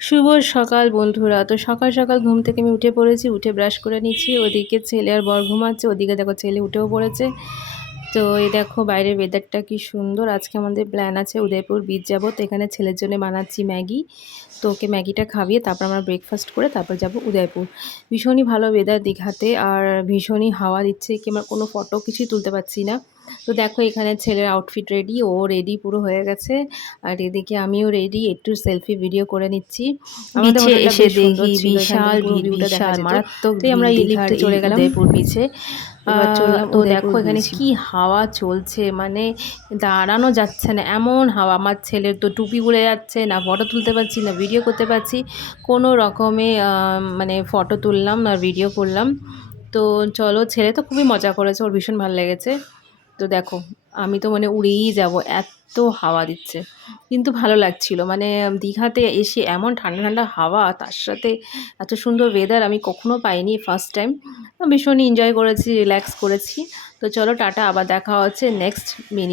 শুভ সকাল বন্ধুরা। তো সকাল সকাল ঘুম থেকে আমি উঠে পড়েছি, উঠে ব্রাশ করে নিচ্ছি। ওদিকে ছেলে আর বর ঘুমাচ্ছে, ওদিকে দেখো ছেলে উঠেও পড়েছে। তো এই দেখো বাইরের ওয়েদারটা কি সুন্দর। আজকে আমাদের প্ল্যান আছে উদয়পুর বিচ যাব। তো এখানে ছেলের জন্য বানাচ্ছি ম্যাগি। তো ওকে ম্যাগিটা খাইয়ে তারপর আমরা ব্রেকফাস্ট করে তারপর যাব উদয়পুর। ভীষণই ভালো ওয়েদার দীঘাতে, আর ভীষণই হাওয়া দিচ্ছে, কিংবা কোনো ফটো কিছুই তুলতে পারছি না। তো দেখো এখানে ছেলের আউটফিট রেডি, ও রেডি পুরো হয়ে গেছে। আর এদিকে আমিও রেডি, একটু সেলফি ভিডিও করে নিচ্ছি। আমাদের বিচে হোটেলটা এসে বেশ সুন্দর দেখি ছিল, এখান থেকে বিশাল পুরো ভিড়, ভিউটা দেখা বিশাল যেত। মারাত্মক তো ভিড় আমরা এই দীঘার লিফটে এই চলে গেলাম উদয়পুর বিচে। এবার চললাম তো দেখো উদয়পুর এখানে বিচ। কি হাওয়া চলছে, মানে দাঁড়ানো যাচ্ছে না এমন হাওয়া। আমার ছেলের তো টুপি উড়ে যাচ্ছে, না ফটো তুলতে পারছি না ভিডিও করতে পারছি। কোনো রকমে মানে ফটো তুললাম আর ভিডিও করলাম। তো চলো, ছেলে তো খুবই মজা করেছে, ওর ভীষণ ভালো লেগেছে। তো দেখো আমি তো মানে উড়েই যাব, এত হাওয়া দিচ্ছে। কিন্তু ভালো লাগছিল, মানে দীঘাতে এসে এমন ঠান্ডা ঠান্ডা হাওয়া, তার সাথে এত সুন্দর ওয়েদার আমি কখনো পাইনি, ফার্স্ট টাইম। ভীষণই এনজয় করেছি, রিল্যাক্স করেছি। তো চলো টাটা, আবার দেখা হচ্ছে নেক্সট মিনি